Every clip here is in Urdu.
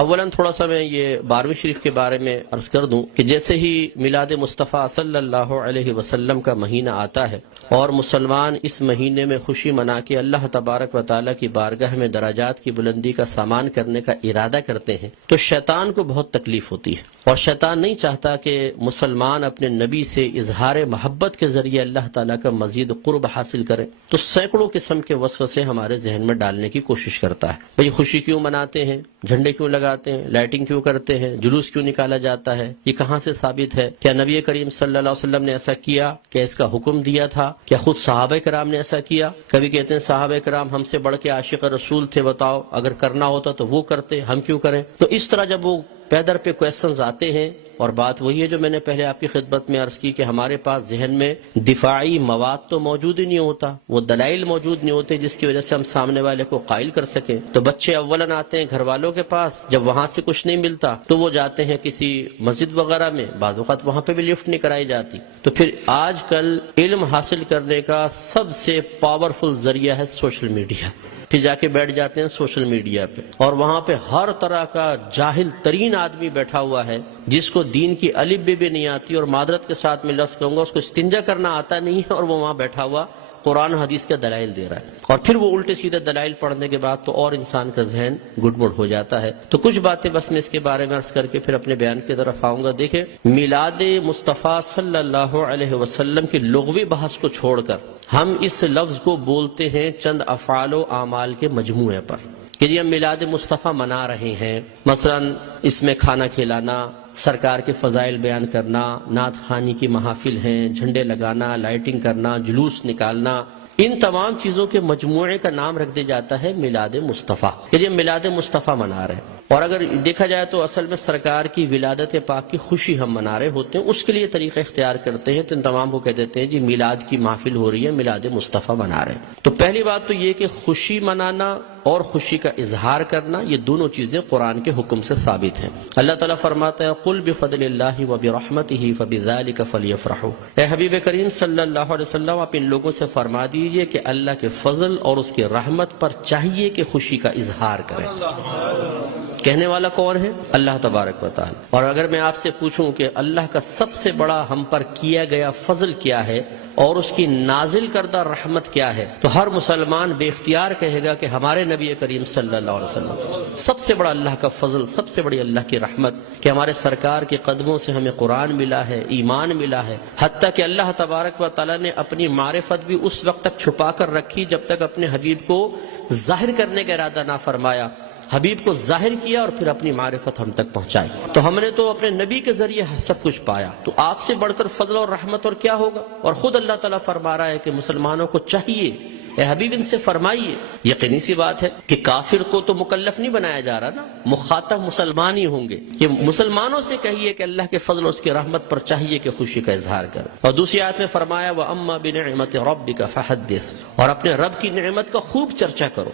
اولاً تھوڑا سا میں یہ 12ویں شریف کے بارے میں عرض کر دوں کہ جیسے ہی میلاد مصطفیٰ صلی اللہ علیہ وسلم کا مہینہ آتا ہے اور مسلمان اس مہینے میں خوشی منا کے اللہ تبارک و تعالیٰ کی بارگاہ میں درجات کی بلندی کا سامان کرنے کا ارادہ کرتے ہیں تو شیطان کو بہت تکلیف ہوتی ہے، اور شیطان نہیں چاہتا کہ مسلمان اپنے نبی سے اظہار محبت کے ذریعے اللہ تعالیٰ کا مزید قرب حاصل کرے، تو سینکڑوں قسم کے وسوسے ہمارے ذہن میں ڈالنے کی کوشش کرتا ہے۔ بھئی خوشی کیوں مناتے ہیں، جھنڈے کیوں لگاتے ہیں، لائٹنگ کیوں کرتے ہیں، جلوس کیوں نکالا جاتا ہے، یہ کہاں سے ثابت ہے؟ کیا نبی کریم صلی اللہ علیہ وسلم نے ایسا کیا؟ کیا اس کا حکم دیا تھا؟ کیا خود صحابہ کرام نے ایسا کیا؟ کبھی کہتے ہیں صحابہ کرام ہم سے بڑھ کے عاشق رسول تھے، بتاؤ اگر کرنا ہوتا تو وہ کرتے، ہم کیوں کریں؟ تو اس طرح جب وہ پیدر پہ کویسچنز آتے ہیں، اور بات وہی ہے جو میں نے پہلے آپ کی خدمت میں عرض کی کہ ہمارے پاس ذہن میں دفاعی مواد تو موجود ہی نہیں ہوتا، وہ دلائل موجود نہیں ہوتے جس کی وجہ سے ہم سامنے والے کو قائل کر سکیں۔ تو بچے اولاً آتے ہیں گھر والوں کے پاس، جب وہاں سے کچھ نہیں ملتا تو وہ جاتے ہیں کسی مسجد وغیرہ میں، بعض اوقات وہاں پہ بھی لفٹ نہیں کرائی جاتی۔ تو پھر آج کل علم حاصل کرنے کا سب سے پاورفل ذریعہ ہے سوشل میڈیا، پھر جا کے بیٹھ جاتے ہیں سوشل میڈیا پہ، اور وہاں پہ ہر طرح کا جاہل ترین آدمی بیٹھا ہوا ہے جس کو دین کی الف بے بھی نہیں آتی، اور معذرت کے ساتھ میں لفظ کہوں گا اس کو استنجا کرنا آتا نہیں ہے، اور وہ وہاں بیٹھا ہوا قرآن حدیث کے دلائل دے رہا ہے، اور پھر وہ الٹے سیدھے دلائل پڑھنے کے بعد تو اور انسان کا ذہن گڑبڑ ہو جاتا ہے۔ تو کچھ باتیں بس میں اس کے بارے میں عرض کر کے پھر اپنے بیان کی طرف آؤں گا۔ دیکھیں، میلاد مصطفیٰ صلی اللہ علیہ وسلم کی لغوی بحث کو چھوڑ کر ہم اس لفظ کو بولتے ہیں چند افعال و اعمال کے مجموعے پر کہ یہ ہم میلاد مصطفیٰ منا رہے ہیں۔ مثلا اس میں کھانا کھلانا، سرکار کے فضائل بیان کرنا، نعت خوانی کی محافل ہیں، جھنڈے لگانا، لائٹنگ کرنا، جلوس نکالنا، ان تمام چیزوں کے مجموعے کا نام رکھ دیا جاتا ہے میلاد مصطفیٰ، کہ ہم میلاد مصطفیٰ منا رہے ہیں۔ اور اگر دیکھا جائے تو اصل میں سرکار کی ولادت پاک کی خوشی ہم منا رہے ہوتے ہیں، اس کے لیے طریقہ اختیار کرتے ہیں، تو ان تمام کو کہہ دیتے ہیں جی میلاد کی محفل ہو رہی ہے، میلاد مصطفیٰ منا رہے ہیں۔ تو پہلی بات تو یہ کہ خوشی منانا اور خوشی کا اظہار کرنا، یہ دونوں چیزیں قرآن کے حکم سے ثابت ہیں۔ اللہ تعالیٰ فرماتا ہے قل بفضل اللہ وبرحمتہ فبذلک فلیفرحوا، اے حبیب کریم صلی اللہ علیہ وسلم آپ ان لوگوں سے فرما دیجئے کہ اللہ کے فضل اور اس کی رحمت پر چاہیے کہ خوشی کا اظہار کریں۔ کہنے والا کون ہے؟ اللہ تبارک و تعالی۔ اور اگر میں آپ سے پوچھوں کہ اللہ کا سب سے بڑا ہم پر کیا گیا فضل کیا ہے اور اس کی نازل کردہ رحمت کیا ہے، تو ہر مسلمان بے اختیار کہے گا کہ ہمارے نبی کریم صلی اللہ علیہ وسلم۔ سب سے بڑا اللہ کا فضل، سب سے بڑی اللہ کی رحمت کہ ہمارے سرکار کے قدموں سے ہمیں قرآن ملا ہے، ایمان ملا ہے، حتیٰ کہ اللہ تبارک و تعالیٰ نے اپنی معرفت بھی اس وقت تک چھپا کر رکھی جب تک اپنے حبیب کو ظاہر کرنے کا ارادہ نہ فرمایا۔ حبیب کو ظاہر کیا اور پھر اپنی معرفت ہم تک پہنچائی، تو ہم نے تو اپنے نبی کے ذریعے سب کچھ پایا، تو آپ سے بڑھ کر فضل اور رحمت اور کیا ہوگا؟ اور خود اللہ تعالیٰ فرما رہا ہے کہ مسلمانوں کو چاہیے، اے حبیب ان سے فرمائیے۔ یقینی سی بات ہے کہ کافر کو تو مکلف نہیں بنایا جا رہا نا، مخاطب مسلمان ہی ہوں گے، کہ مسلمانوں سے کہیے کہ اللہ کے فضل اور اس کی رحمت پر چاہیے کہ خوشی کا اظہار کرے۔ اور دوسری آیت میں فرمایا وَأَمَّا بِنِعْمَةِ رَبِّكَ فَحَدِّثْ، اور اپنے رب کی نعمت کا خوب چرچا کرو۔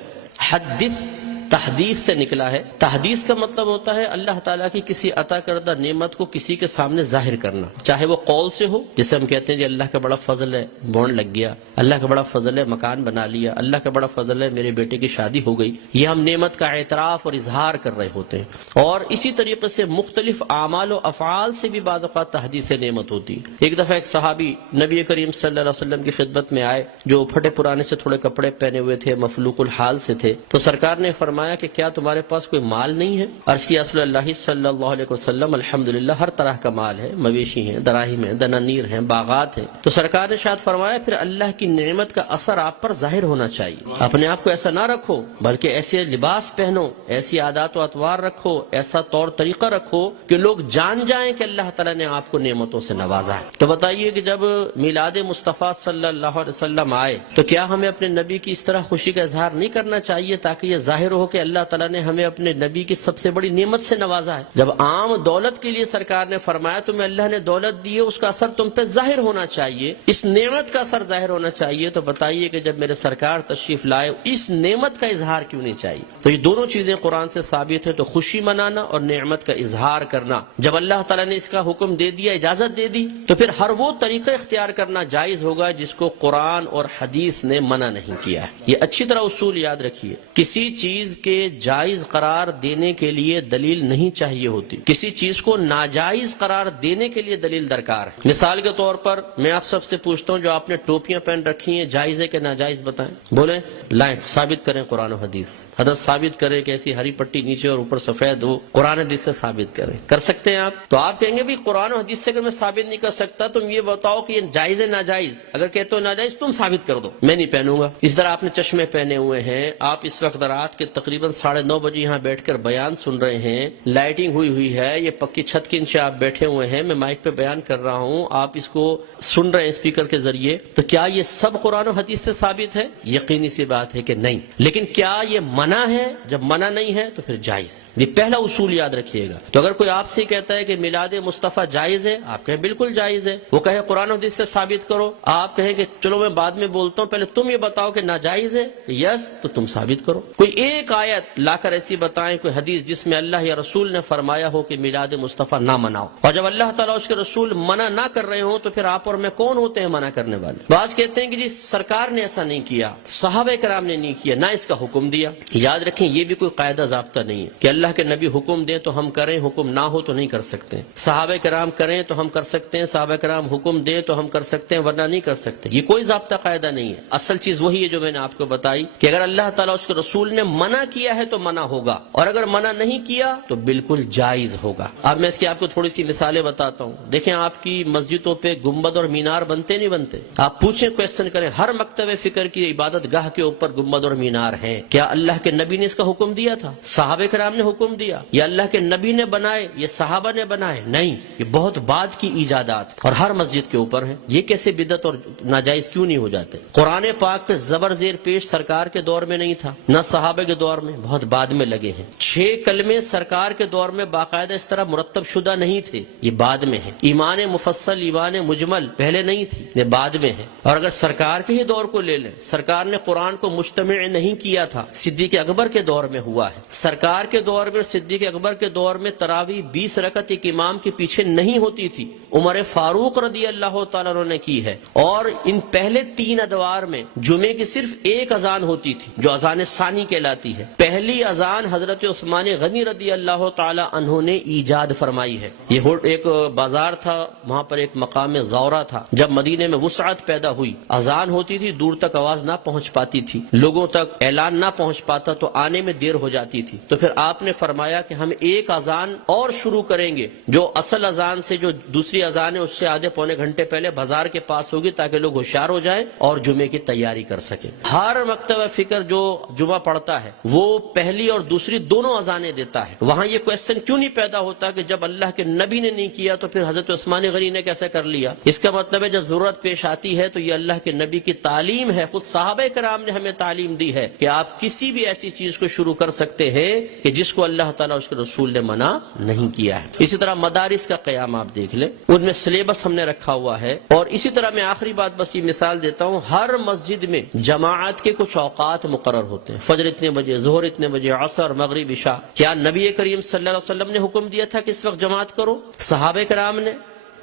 حدث تحدیث سے نکلا ہے۔ تحدیث کا مطلب ہوتا ہے اللہ تعالیٰ کی کسی عطا کردہ نعمت کو کسی کے سامنے ظاہر کرنا، چاہے وہ قول سے ہو، جسے ہم کہتے ہیں جی اللہ کا بڑا فضل ہے بونڈ لگ گیا، اللہ کا بڑا فضل ہے مکان بنا لیا، اللہ کا بڑا فضل ہے میرے بیٹے کی شادی ہو گئی، یہ ہم نعمت کا اعتراف اور اظہار کر رہے ہوتے ہیں۔ اور اسی طریقے سے مختلف اعمال و افعال سے بھی بعض اوقات تحدیث نعمت ہوتی ہے۔ ایک دفعہ ایک صحابی نبی کریم صلی اللہ علیہ وسلم کی خدمت میں آئے، جو پھٹے پرانے سے تھوڑے کپڑے پہنے ہوئے تھے، مفلوق الحال سے تھے، تو سرکار نے فرمایا کہ کیا تمہارے پاس کوئی مال نہیں ہے؟ عرض کیا رسول اللہ صلی اللہ علیہ وسلم الحمدللہ ہر طرح کا مال ہے، مویشی ہیں، دراہیم ہیں، دنانیر ہیں، باغات ہیں۔ تو سرکار نے شاید فرمایا پھر اللہ کی نعمت کا اثر آپ پر ظاہر ہونا چاہیے، اپنے آپ کو ایسا نہ رکھو بلکہ ایسے لباس پہنو، ایسی عادات و اطوار رکھو، ایسا طور طریقہ رکھو کہ لوگ جان جائیں کہ اللہ تعالیٰ نے آپ کو نعمتوں سے نوازا ہے۔ تو بتائیے کہ جب میلاد مصطفیٰ صلی اللہ علیہ وسلم آئے تو کیا ہمیں اپنے نبی کی اس طرح خوشی کا اظہار نہیں کرنا چاہیے تاکہ یہ ظاہر ہو کہ اللہ تعالیٰ نے ہمیں اپنے نبی کی سب سے بڑی نعمت سے نوازا ہے؟ جب عام دولت کے لیے سرکار نے فرمایا تمہیں اللہ نے دولت دی ہے، اس کا اثر تم پہ ظاہر ہونا چاہیے، اس نعمت کا اثر ظاہر ہونا چاہیے، تو بتائیے کہ جب میرے سرکار تشریف لائے اس نعمت کا اظہار کیوں نہیں چاہیے؟ تو یہ دونوں چیزیں قرآن سے ثابت ہے، تو خوشی منانا اور نعمت کا اظہار کرنا۔ جب اللہ تعالیٰ نے اس کا حکم دے دیا، اجازت دے دی، تو پھر ہر وہ طریقہ اختیار کرنا جائز ہوگا جس کو قرآن اور حدیث نے منع نہیں کیا ہے۔ یہ اچھی طرح اصول یاد رکھیے، کسی چیز چیز کے جائز قرار دینے کے لیے دلیل نہیں چاہیے ہوتی، کسی چیز کو ناجائز قرار دینے کے لیے دلیل درکار ہے۔ مثال کے طور پر میں آپ سب سے پوچھتا ہوں، جو آپ نے ٹوپیاں پہن رکھی ہیں جائز ہے کہ ناجائز بتائیں؟ بولیں، لائیں، ثابت کریں قرآن و حدیث۔ حضرت ثابت کریں کہ ایسی ہری پٹی نیچے اور اوپر سفید ہو، قرآن حدیث سے ثابت کریں۔ کر سکتے ہیں آپ؟ تو آپ کہیں گے بھی قرآن و حدیث سے اگر میں ثابت نہیں کر سکتا تم یہ بتاؤ کہ یہ جائز ہے ناجائز؟ اگر کہتے ہو ناجائز تم ثابت کر دو، میں نہیں پہنوں گا۔ اس طرح آپ نے چشمے پہنے ہوئے ہیں، آپ اس وقت رات کے تقریباً 9:30 بجے یہاں بیٹھ کر بیان سن رہے ہیں، لائٹنگ ہوئی ہے، یہ پکی چھت کے نیچے آپ بیٹھے ہوئے ہیں، میں مائک پہ بیان کر رہا ہوں، آپ اس کو سن رہے ہیں اسپیکر کے ذریعے، تو کیا یہ سب قرآن و حدیث سے ثابت ہے؟ یقینی سی بات ہے کہ نہیں۔ لیکن کیا یہ منع ہے؟ جب منع نہیں ہے تو پھر جائز ہے۔ یہ پہلا اصول یاد رکھیے گا۔ تو اگر کوئی آپ سے کہتا ہے کہ میلاد مصطفیٰ جائز ہے، آپ کہیں بالکل جائز ہے، وہ کہے قرآن و حدیث سے ثابت کرو، آپ کہیں کہ چلو میں بعد میں بولتا ہوں، پہلے تم یہ بتاؤ کہ ناجائز ہے، یس تو تم ثابت کرو۔ کوئی ایک آیت لا کر ایسی بتائیں، کوئی حدیث جس میں اللہ یا رسول نے فرمایا ہو کہ میلاد مصطفیٰ نہ مناؤ، اور جب اللہ تعالیٰ اس کے رسول منع نہ کر رہے ہوں تو پھر آپ اور میں کون ہوتے ہیں منع کرنے والے؟ بعض کہتے ہیں کہ جی سرکار نے ایسا نہیں کیا، صحابہ کرام نے نہیں کیا، نہ اس کا حکم دیا۔ یاد رکھیں یہ بھی کوئی قاعدہ ضابطہ نہیں ہے کہ اللہ کے نبی حکم دیں تو ہم کریں، حکم نہ ہو تو نہیں کر سکتے۔ صحابہ کرام کریں تو ہم کر سکتے ہیں، صحابہ کرام حکم دیں تو ہم کر سکتے ہیں، ورنہ نہیں کر سکتے۔ یہ کوئی ضابطہ قاعدہ نہیں ہے۔ اصل چیز وہی ہے جو میں نے آپ کو بتائی کہ اگر اللہ تعالیٰ اس کے رسول نے منع کیا ہے تو منع ہوگا، اور اگر منع نہیں کیا تو بالکل جائز ہوگا۔ اب میں اس کی آپ کو تھوڑی سی مثالیں بتاتا ہوں۔ دیکھیں آپ کی مسجدوں پہ گنبد اور مینار بنتے نہیں بنتے؟ آپ پوچھیں، کویسچن کریں، ہر مکتب فکر کی عبادت گاہ کے اوپر گنبد اور مینار ہیں، کیا اللہ کے نبی نے اس کا حکم دیا تھا؟ صحابہ کرام نے حکم دیا؟ یا اللہ کے نبی نے بنائے یا صحابہ نے بنائے؟ نہیں، یہ بہت بعد کی ایجادات اور ہر مسجد کے اوپر ہیں۔ یہ کیسے بدعت اور ناجائز کیوں نہیں ہو جاتے؟ قرآن پاک پہ زبر زیر پیش سرکار کے دور میں نہیں تھا، نہ صحابہ کے دور میں، بہت بعد میں لگے ہیں۔ 6 کلمے سرکار کے دور میں باقاعدہ اس طرح مرتب شدہ نہیں تھے، یہ بعد میں ہے۔ ایمان مفصل، ایمان مجمل پہلے نہیں تھی، یہ بعد میں ہے۔ اور اگر سرکار کے ہی دور کو لے لیں، سرکار نے قرآن کو مجتمع نہیں کیا تھا، صدیق اکبر کے دور میں ہوا ہے۔ سرکار کے دور میں، صدیق اکبر کے دور میں تراویح 20 رکعت ایک امام کے پیچھے نہیں ہوتی تھی، عمر فاروق رضی اللہ تعالیٰ عنہ نے کی ہے۔ اور ان پہلے 3 ادوار میں جمعے کی صرف ایک اذان ہوتی تھی جو اذان ثانی کہلاتی ہے۔ پہلی اذان حضرت عثمان غنی رضی اللہ تعالیٰ عنہ نے ایجاد فرمائی ہے۔ یہ ایک بازار تھا، وہاں پر ایک مقام زورہ تھا، جب مدینے میں وسعت پیدا ہوئی، اذان ہوتی تھی، دور تک آواز نہ پہنچ پاتی تھی، لوگوں تک اعلان نہ پہنچ پاتا تو آنے میں دیر ہو جاتی تھی، تو پھر آپ نے فرمایا کہ ہم ایک اذان اور شروع کریں گے جو اصل اذان سے، جو دوسری اذان ہے اس سے آدھے پونے گھنٹے پہلے بازار کے پاس ہوگی، تاکہ لوگ ہوشیار ہو جائیں اور جمعے کی تیاری کر سکیں۔ ہر مکتبہ فکر جو جمعہ پڑھتا ہے وہ پہلی اور دوسری دونوں اذانیں دیتا ہے۔ وہاں یہ کویسچن کیوں نہیں پیدا ہوتا کہ جب اللہ کے نبی نے نہیں کیا تو پھر حضرت عثمان غنی نے کیسے کر لیا؟ اس کا مطلب ہے جب ضرورت پیش آتی ہے تو یہ اللہ کے نبی کی تعلیم ہے، خود صحابہ کرام نے ہمیں تعلیم دی ہے کہ آپ کسی بھی ایسی چیز کو شروع کر سکتے ہیں کہ جس کو اللہ تعالیٰ اس کے رسول نے منع نہیں کیا ہے۔ اسی طرح مدارس کا قیام آپ دیکھ لیں، ان میں سلیبس ہم نے رکھا ہوا ہے۔ اور اسی طرح میں آخری بات بس یہ مثال دیتا ہوں، ہر مسجد میں جماعت کے کچھ اوقات مقرر ہوتے ہیں، فجر اتنے بجے، ظہر اتنے بجے، عصر، مغرب، عشاء۔ کیا نبی کریم صلی اللہ علیہ وسلم نے حکم دیا تھا کہ اس وقت جماعت کرو؟ صحابہ کرام نے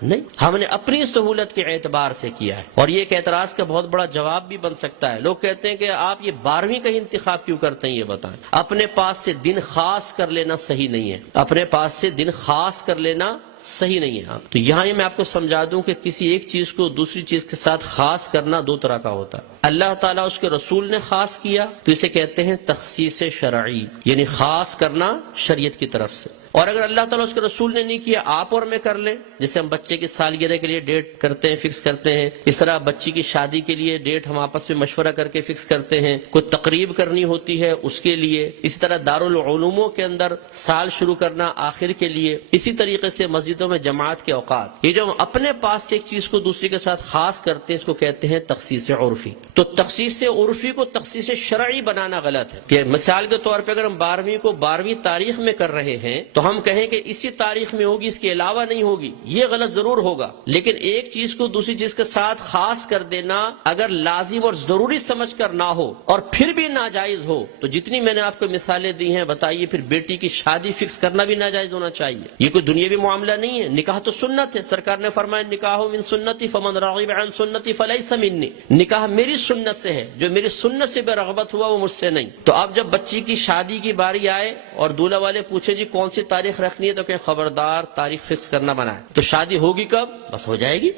نہیں، ہم نے اپنی سہولت کے اعتبار سے کیا ہے۔ اور یہ ایک اعتراض کا بہت بڑا جواب بھی بن سکتا ہے۔ لوگ کہتے ہیں کہ آپ یہ 12ویں کا انتخاب کیوں کرتے ہیں؟ یہ بتائیں۔ اپنے پاس سے دن خاص کر لینا صحیح نہیں ہے، اپنے پاس سے دن خاص کر لینا صحیح نہیں ہے۔ تو یہاں میں آپ کو سمجھا دوں کہ کسی ایک چیز کو دوسری چیز کے ساتھ خاص کرنا 2 طرح کا ہوتا ہے۔ اللہ تعالیٰ اس کے رسول نے خاص کیا تو اسے کہتے ہیں تخصیص شرعی، یعنی خاص کرنا شریعت کی طرف سے۔ اور اگر اللہ تعالیٰ اس کے رسول نے نہیں کیا، آپ اور میں کر لیں، جیسے ہم بچے کی سالگرہ کے لیے ڈیٹ کرتے ہیں، فکس کرتے ہیں، اس طرح بچی کی شادی کے لیے ڈیٹ ہم آپس میں مشورہ کر کے فکس کرتے ہیں، کوئی تقریب کرنی ہوتی ہے اس کے لیے، اسی طرح دارالعلوموں کے اندر سال شروع کرنا آخر کے لیے، اسی طریقے سے مسجدوں میں جماعت کے اوقات۔ یہ جو ہم اپنے پاس سے ایک چیز کو دوسری کے ساتھ خاص کرتے ہیں، اس کو کہتے ہیں تخصیص عرفی۔ تو تخصیص عرفی کو تخصیص شرعی بنانا غلط ہے کہ مثال کے طور پہ اگر ہم 12ویں کو 12ویں تاریخ میں کر رہے ہیں تو ہم کہیں کہ اسی تاریخ میں ہوگی، اس کے علاوہ نہیں ہوگی، یہ غلط ضرور ہوگا۔ لیکن ایک چیز کو دوسری چیز کے ساتھ خاص کر دینا اگر لازم اور ضروری سمجھ کر نہ ہو اور پھر بھی ناجائز ہو تو جتنی میں نے آپ کو مثالیں دی ہیں، بتائیے پھر بیٹی کی شادی فکس کرنا بھی ناجائز ہونا چاہیے؟ یہ کوئی دنیاوی معاملہ نہیں۔ نہیں ہے، نکاح تو سنت ہے. سرکار نے فرمایا نکاح من سنتی فمن راغب عن سنتی فلیس منی، نکاح میری سنت سے ہے، جو میری سنت سے بے رغبت ہوا وہ مجھ سے نہیں. تو اب جب بچی کی شادی کی باری آئے اور دولہا والے پوچھے جی کون سی تاریخ رکھنی ہے، تو کہ خبردار تاریخ فکس کرنا منع ہے. تو شادی ہوگی کب؟ بس ہو جائے گی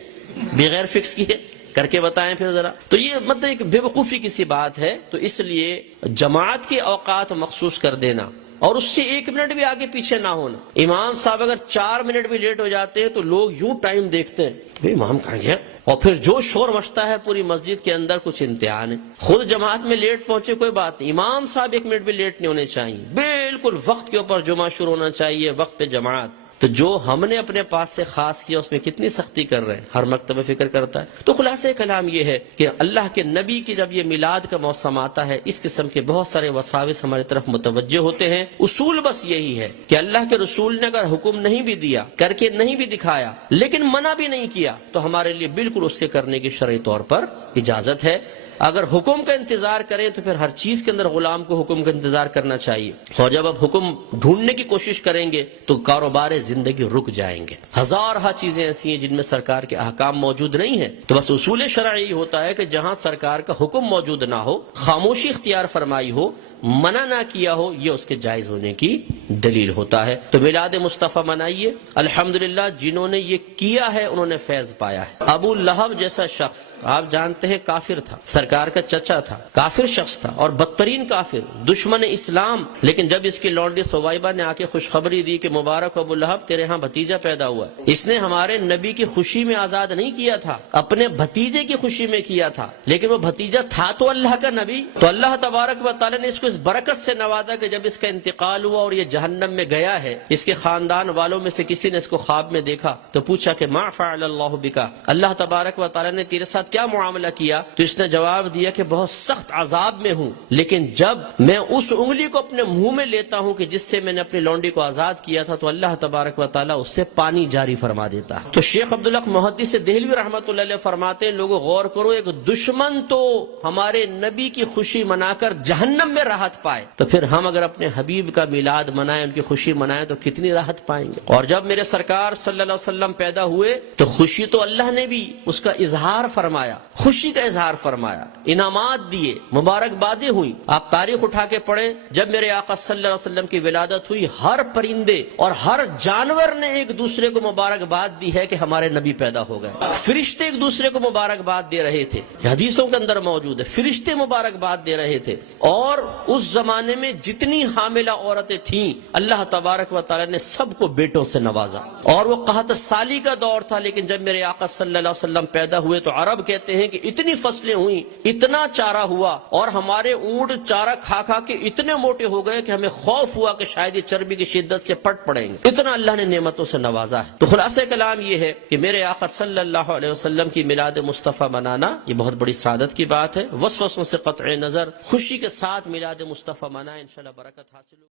بغیر فکس کیے، کر کے بتائیں پھر ذرا. تو یہ مطلب ایک بے وقوفی کی سی بات ہے. تو اس لیے جماعت کے اوقات مخصوص کر دینا اور اس سے 1 منٹ بھی آگے پیچھے نہ ہونا. امام صاحب اگر 4 منٹ بھی لیٹ ہو جاتے ہیں تو لوگ یوں ٹائم دیکھتے ہیں امام کہاں گیا، اور پھر جو شور مچتا ہے پوری مسجد کے اندر، کچھ امتحان ہے. خود جماعت میں لیٹ پہنچے کوئی بات نہیں، امام صاحب 1 منٹ بھی لیٹ نہیں ہونے چاہیے، بالکل وقت کے اوپر جمعہ شروع ہونا چاہیے، وقت پہ جماعت. تو جو ہم نے اپنے پاس سے خاص کیا اس میں کتنی سختی کر رہے ہیں، ہر مکتبہ فکر کرتا ہے. تو خلاصہ کلام یہ ہے کہ اللہ کے نبی کی جب یہ میلاد کا موسم آتا ہے، اس قسم کے بہت سارے وساوس ہماری طرف متوجہ ہوتے ہیں. اصول بس یہی ہے کہ اللہ کے رسول نے اگر حکم نہیں بھی دیا، کر کے نہیں بھی دکھایا، لیکن منع بھی نہیں کیا، تو ہمارے لیے بالکل اس کے کرنے کی شرعی طور پر اجازت ہے. اگر حکم کا انتظار کریں تو پھر ہر چیز کے اندر غلام کو حکم کا انتظار کرنا چاہیے، اور جب آپ حکم ڈھونڈنے کی کوشش کریں گے تو کاروبار زندگی رک جائیں گے. ہزارہ چیزیں ایسی ہیں جن میں سرکار کے احکام موجود نہیں ہیں. تو بس اصول شرعی ہوتا ہے کہ جہاں سرکار کا حکم موجود نہ ہو، خاموشی اختیار فرمائی ہو، منع نہ کیا ہو، یہ اس کے جائز ہونے کی دلیل ہوتا ہے. تو میلاد مصطفیٰ منائیے. الحمدللہ جنہوں نے یہ کیا ہے انہوں نے فیض پایا ہے. ابو لہب جیسا شخص آپ جانتے ہیں کافر تھا، سرکار کا چچا تھا، کافر شخص تھا اور بدترین کافر، دشمن اسلام. لیکن جب اس کی لونڈی ثویبہ نے آ کے خوشخبری دی کہ مبارک ابو لہب تیرے ہاں بھتیجا پیدا ہوا، اس نے ہمارے نبی کی خوشی میں آزاد نہیں کیا تھا، اپنے بھتیجے کی خوشی میں کیا تھا. لیکن وہ بھتیجا تھا تو اللہ کا نبی. تو اللہ تبارک و تعالی نے اس کو اس برکت سے نوازا کہ جب اس کا انتقال ہوا اور یہ جہنم میں گیا ہے، اس کے خاندان والوں میں سے کسی نے اس کو خواب میں دیکھا تو پوچھا کہ ما فعل اللہ بکا، اللہ تبارک و تعالی نے تیرے ساتھ کیا معاملہ کیا؟ تو اس نے جواب دیا کہ بہت سخت عذاب میں ہوں، لیکن جب میں اس انگلی کو اپنے منہ میں لیتا ہوں کہ جس سے میں نے اپنی لونڈی کو آزاد کیا تھا تو اللہ تبارک و تعالی اس سے پانی جاری فرما دیتا ہے. تو شیخ عبدالحق محدث دہلوی رحمۃ اللہ علیہ فرماتے ہیں لوگوں غور کرو، ایک دشمن تو ہمارے نبی کی خوشی منا کر جہنم میں راحت پائے، تو پھر ہم اگر اپنے حبیب کا میلاد منائیں، ان کی خوشی منائیں تو کتنی راحت پائیں گے. اور جب میرے سرکار صلی اللہ علیہ وسلم پیدا ہوئے تو خوشی تو اللہ نے بھی اس کا اظہار فرمایا، خوشی کا اظہار فرمایا، انعامات دیے، مبارکبادیں ہوئی. آپ تاریخ اٹھا کے پڑھیں، جب میرے آقا صلی اللہ علیہ وسلم کی ولادت ہوئی ہر پرندے اور ہر جانور نے ایک دوسرے کو مبارکباد دی ہے کہ ہمارے نبی پیدا ہو گئے. فرشتے ایک دوسرے کو مبارکباد دے رہے تھے، حدیثوں کے اندر موجود ہے، فرشتے مبارکباد دے رہے تھے. اور اس زمانے میں جتنی حاملہ عورتیں تھیں اللہ تبارک و تعالی نے سب کو بیٹوں سے نوازا. اور وہ قحط سالی کا دور تھا، لیکن جب میرے آقا صلی اللہ علیہ وسلم پیدا ہوئے تو عرب کہتے ہیں کہ اتنی فصلیں ہوئیں، اتنا چارہ ہوا، اور ہمارے اونٹ چارہ کھا کھا کے اتنے موٹے ہو گئے کہ ہمیں خوف ہوا کہ شاید یہ چربی کی شدت سے پٹ پڑیں گے، اتنا اللہ نے نعمتوں سے نوازا ہے. تو خلاصہ کلام یہ ہے کہ میرے آقا صلی اللہ علیہ وسلم کی میلاد مصطفیٰ منانا یہ بہت بڑی سعادت کی بات ہے. وسوسوں سے قطع نظر خوشی کے ساتھ میلاد مصطفیٰ منائیں، انشاءاللہ برکت حاصل ہو.